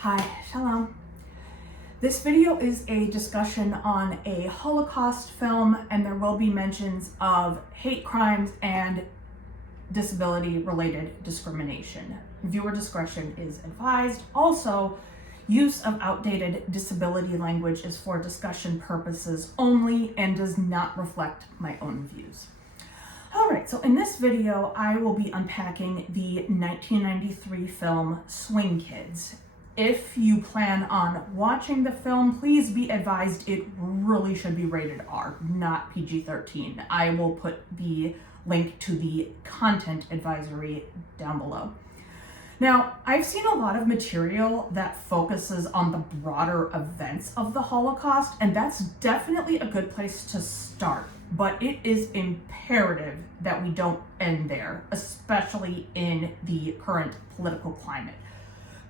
Hi, shalom. This video is a discussion on a Holocaust film, and there will be mentions of hate crimes and disability-related discrimination. Viewer discretion is advised. Also, use of outdated disability language is for discussion purposes only and does not reflect my own views. All right, so in this video, I will be unpacking the 1993 film Swing Kids. If you plan on watching the film, please be advised it really should be rated R, not PG-13. I will put the link to the content advisory down below. Now, I've seen a lot of material that focuses on the broader events of the Holocaust, and that's definitely a good place to start. But it is imperative that we don't end there, especially in the current political climate.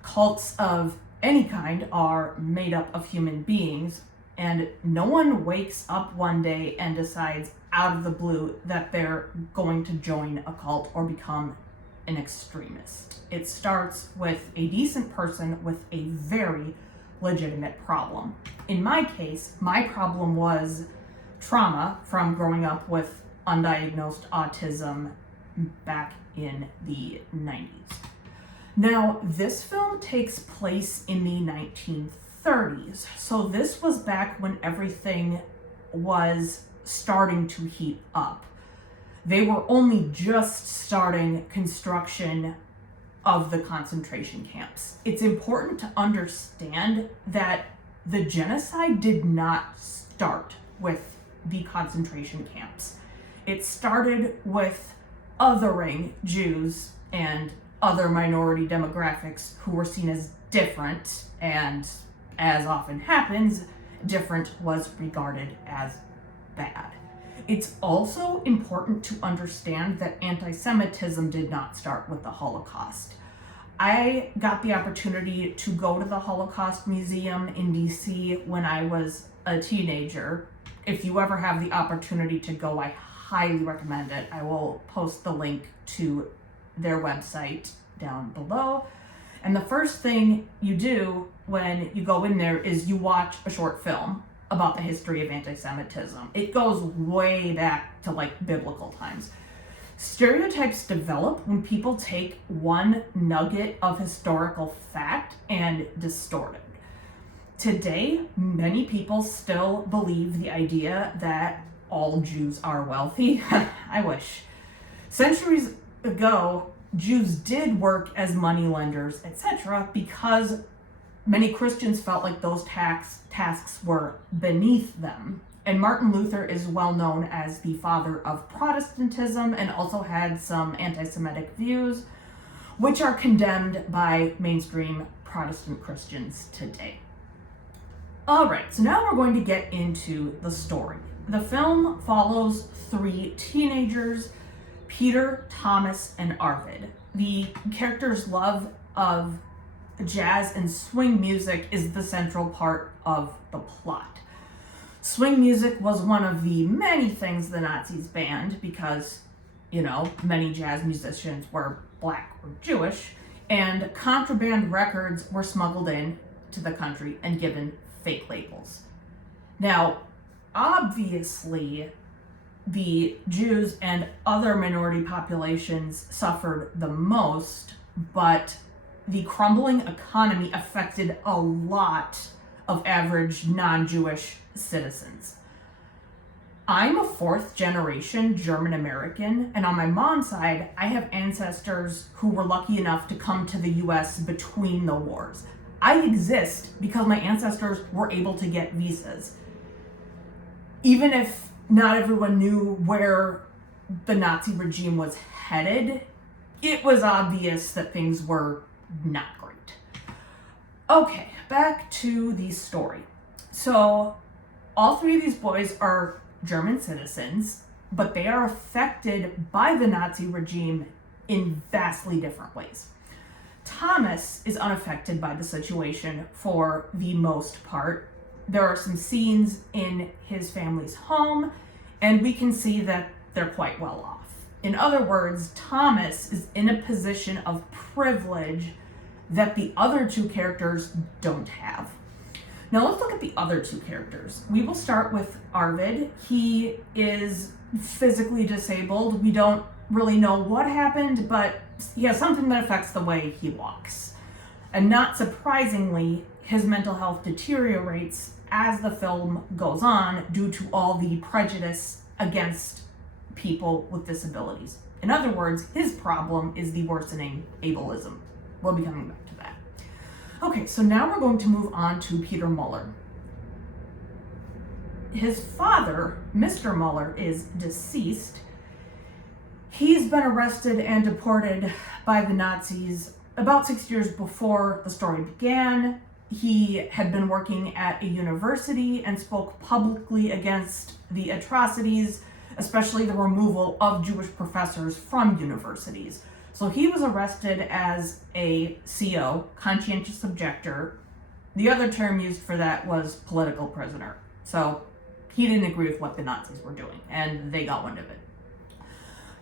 Cults of any kind are made up of human beings, and no one wakes up one day and decides out of the blue that they're going to join a cult or become an extremist. It starts with a decent person with a very legitimate problem. In my case, my problem was trauma from growing up with undiagnosed autism back in the 90s. Now, this film takes place in the 1930s, so this was back when everything was starting to heat up. They were only just starting construction of the concentration camps. It's important to understand that the genocide did not start with the concentration camps. It started with othering Jews and other minority demographics who were seen as different, and as often happens, different was regarded as bad. It's also important to understand that anti-Semitism did not start with the Holocaust. I got the opportunity to go to the Holocaust Museum in DC when I was a teenager. If you ever have the opportunity to go, I highly recommend it. I will post the link to their website down below. And the first thing you do when you go in there is you watch a short film about the history of anti-Semitism. It goes way back to biblical times. Stereotypes develop when people take one nugget of historical fact and distort it. Today, many people still believe the idea that all Jews are wealthy. I wish. Centuries ago, Jews did work as moneylenders, etc., because many Christians felt like those tasks were beneath them. And Martin Luther is well known as the father of Protestantism and also had some anti-Semitic views, which are condemned by mainstream Protestant Christians today. All right, so now we're going to get into the story. The film follows three teenagers, Peter, Thomas, and Arvid. The characters' love of jazz and swing music is the central part of the plot. Swing music was one of the many things the Nazis banned because, many jazz musicians were black or Jewish, and contraband records were smuggled in to the country and given fake labels. Now, obviously, the Jews and other minority populations suffered the most, but the crumbling economy affected a lot of average non-Jewish citizens. I'm a fourth generation German American, and on my mom's side, I have ancestors who were lucky enough to come to the US between the wars. I exist because my ancestors were able to get visas. Even if not everyone knew where the Nazi regime was headed, it was obvious that things were not great. Okay, back to the story. So, all three of these boys are German citizens, but they are affected by the Nazi regime in vastly different ways. Thomas is unaffected by the situation for the most part. There are some scenes in his family's home, and we can see that they're quite well off. In other words, Thomas is in a position of privilege that the other two characters don't have. Now let's look at the other two characters. We will start with Arvid. He is physically disabled. We don't really know what happened, but he has something that affects the way he walks. And not surprisingly, his mental health deteriorates as the film goes on due to all the prejudice against people with disabilities. In other words, his problem is the worsening ableism. We'll be coming back to that. Okay, so now we're going to move on to Peter Muller. His father, Mr. Muller, is deceased. He's been arrested and deported by the Nazis about 6 years before the story began. He had been working at a university and spoke publicly against the atrocities, especially the removal of Jewish professors from universities. So he was arrested as a CO, conscientious objector. The other term used for that was political prisoner. So he didn't agree with what the Nazis were doing, and they got wind of it.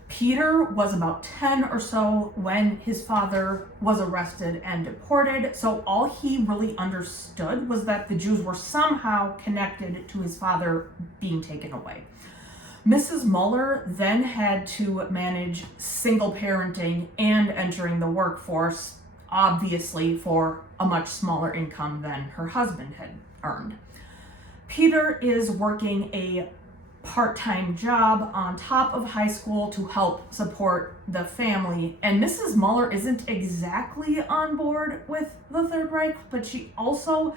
Peter was about 10 or so when his father was arrested and deported, so all he really understood was that the Jews were somehow connected to his father being taken away. Mrs. Muller then had to manage single parenting and entering the workforce, obviously for a much smaller income than her husband had earned. Peter is working a part-time job on top of high school to help support the family, and Mrs. Muller isn't exactly on board with the Third Reich, but she also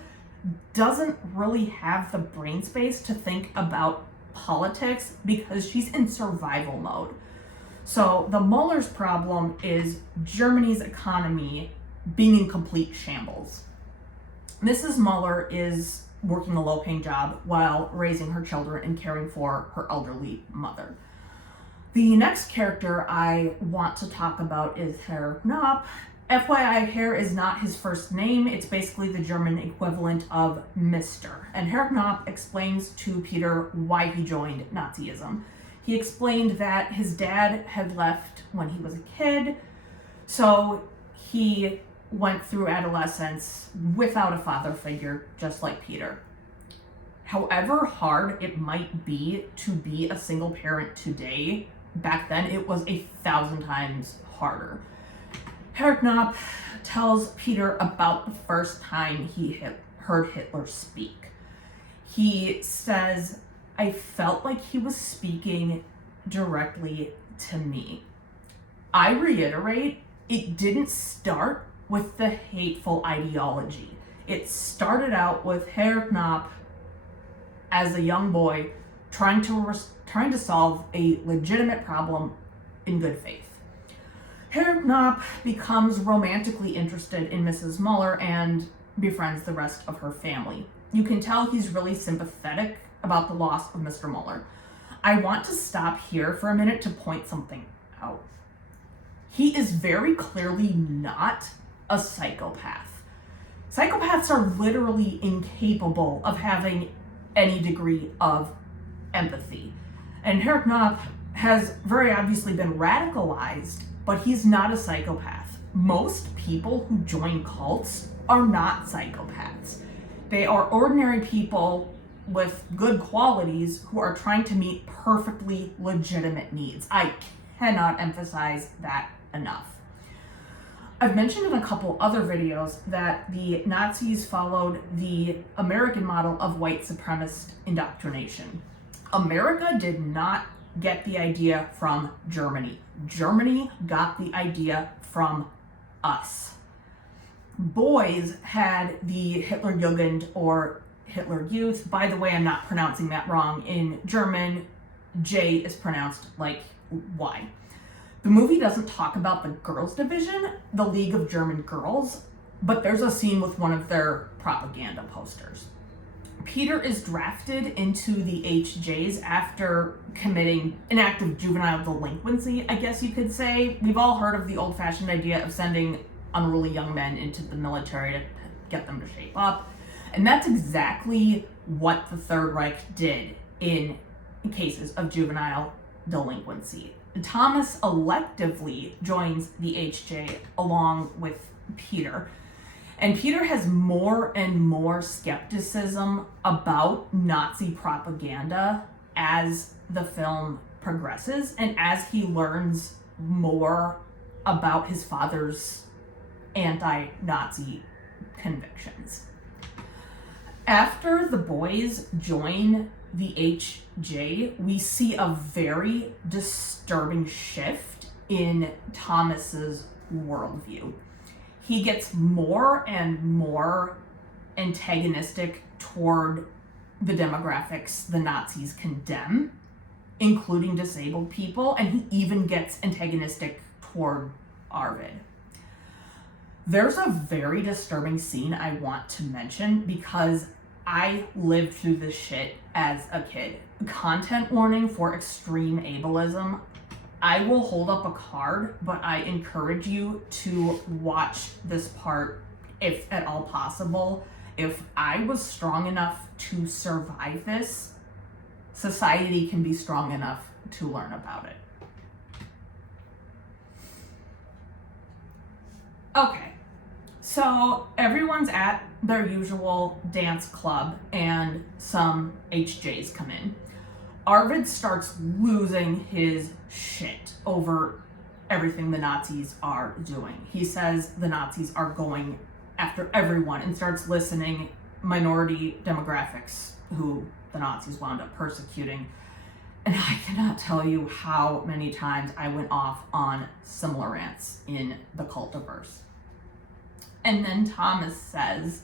doesn't really have the brain space to think about politics because she's in survival mode. So the Muller's problem is Germany's economy being in complete shambles. Mrs. Muller is working a low-paying job while raising her children and caring for her elderly mother. The next character I want to talk about is Herr Knopp. FYI, Herr is not his first name. It's basically the German equivalent of Mr. And Herr Knopp explains to Peter why he joined Nazism. He explained that his dad had left when he was a kid, so he went through adolescence without a father figure, just like Peter. However hard it might be to be a single parent today, back then it was 1,000 times harder. Herr Knopp tells Peter about the first time he heard Hitler speak. He says, "I felt like he was speaking directly to me." I reiterate, it didn't start with the hateful ideology. It started out with Herr Knopp as a young boy trying to solve a legitimate problem in good faith. Herr Knopp becomes romantically interested in Mrs. Muller and befriends the rest of her family. You can tell he's really sympathetic about the loss of Mr. Muller. I want to stop here for a minute to point something out. He is very clearly not a psychopath. Psychopaths are literally incapable of having any degree of empathy. And Herr Knopp has very obviously been radicalized, but he's not a psychopath. Most people who join cults are not psychopaths. They are ordinary people with good qualities who are trying to meet perfectly legitimate needs. I cannot emphasize that enough. I've mentioned in a couple other videos that the Nazis followed the American model of white supremacist indoctrination. America did not get the idea from Germany. Germany got the idea from us. Boys had the Hitlerjugend or Hitler Youth. By the way, I'm not pronouncing that wrong. In German, J is pronounced like Y. The movie doesn't talk about the girls' division, the League of German Girls, but there's a scene with one of their propaganda posters. Peter is drafted into the HJs after committing an act of juvenile delinquency, I guess you could say. We've all heard of the old-fashioned idea of sending unruly young men into the military to get them to shape up. And that's exactly what the Third Reich did in cases of juvenile delinquency. Thomas electively joins the HJ along with Peter. And Peter has more and more skepticism about Nazi propaganda as the film progresses and as he learns more about his father's anti-Nazi convictions. After the boys join the HJ, we see a very disturbing shift in Thomas's worldview. He gets more and more antagonistic toward the demographics the Nazis condemn, including disabled people, and he even gets antagonistic toward Arvid. There's a very disturbing scene I want to mention because I lived through this shit as a kid. Content warning for extreme ableism. I will hold up a card, but I encourage you to watch this part if at all possible. If I was strong enough to survive this, society can be strong enough to learn about it. Okay, so everyone's at their usual dance club and some HJs come in. Arvid starts losing his shit over everything the Nazis are doing. He says the Nazis are going after everyone and starts listing minority demographics who the Nazis wound up persecuting. And I cannot tell you how many times I went off on similar rants in the cult-iverse. And then Thomas says,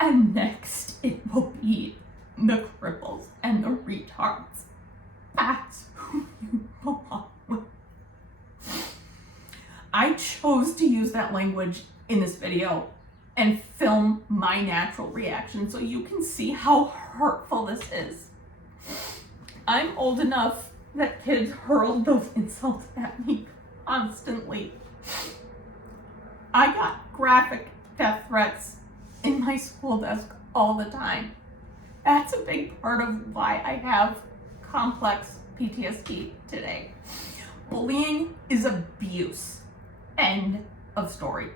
and next it will be the cripples and the retards. That's who you belong with. I chose to use that language in this video and film my natural reaction so you can see how hurtful this is. I'm old enough that kids hurled those insults at me constantly. I got graphic death threats in my school desk all the time. That's a big part of why I have complex PTSD today. Bullying is abuse. End of story.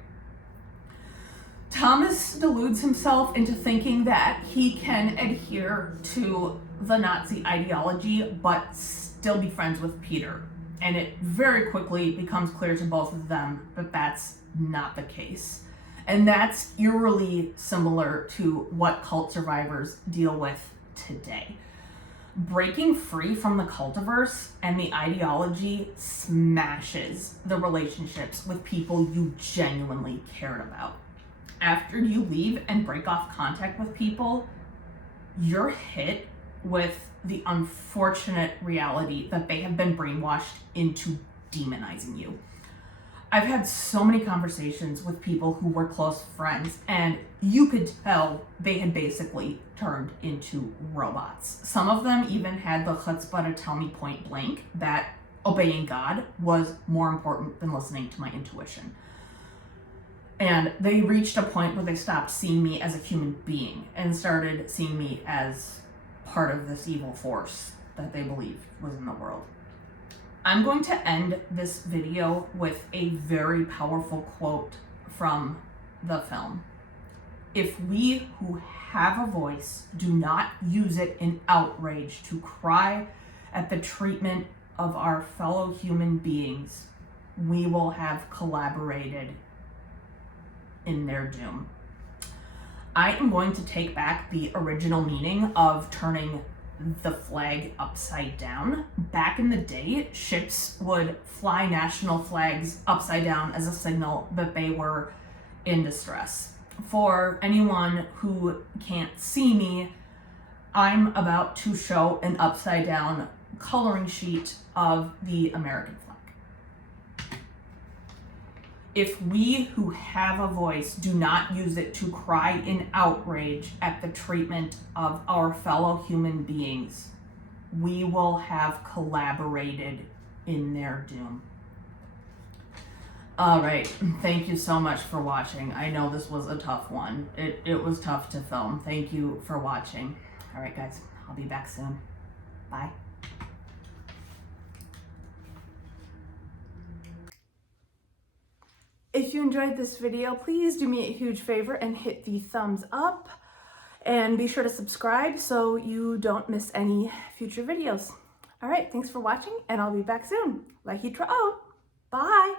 Thomas deludes himself into thinking that he can adhere to the Nazi ideology but still be friends with Peter. And it very quickly becomes clear to both of them that that's not the case. And that's eerily similar to what cult survivors deal with today. Breaking free from the cult-iverse and the ideology smashes the relationships with people you genuinely cared about. After you leave and break off contact with people, you're hit with the unfortunate reality that they have been brainwashed into demonizing you. I've had so many conversations with people who were close friends, and you could tell they had basically turned into robots. Some of them even had the chutzpah to tell me point blank that obeying God was more important than listening to my intuition. And they reached a point where they stopped seeing me as a human being and started seeing me as part of this evil force that they believed was in the world. I'm going to end this video with a very powerful quote from the film. If we who have a voice do not use it in outrage to cry at the treatment of our fellow human beings, we will have collaborated in their doom. I am going to take back the original meaning of turning the flag upside down. Back in the day, ships would fly national flags upside down as a signal that they were in distress. For anyone who can't see me, I'm about to show an upside down coloring sheet of the American flag. If we who have a voice do not use it to cry in outrage at the treatment of our fellow human beings, we will have collaborated in their doom. All right, thank you so much for watching. I know this was a tough one. It was tough to film. Thank you for watching. All right, guys, I'll be back soon. Bye. If you enjoyed this video, please do me a huge favor and hit the thumbs up. And be sure to subscribe so you don't miss any future videos. All right, thanks for watching, and I'll be back soon. Like you Bye.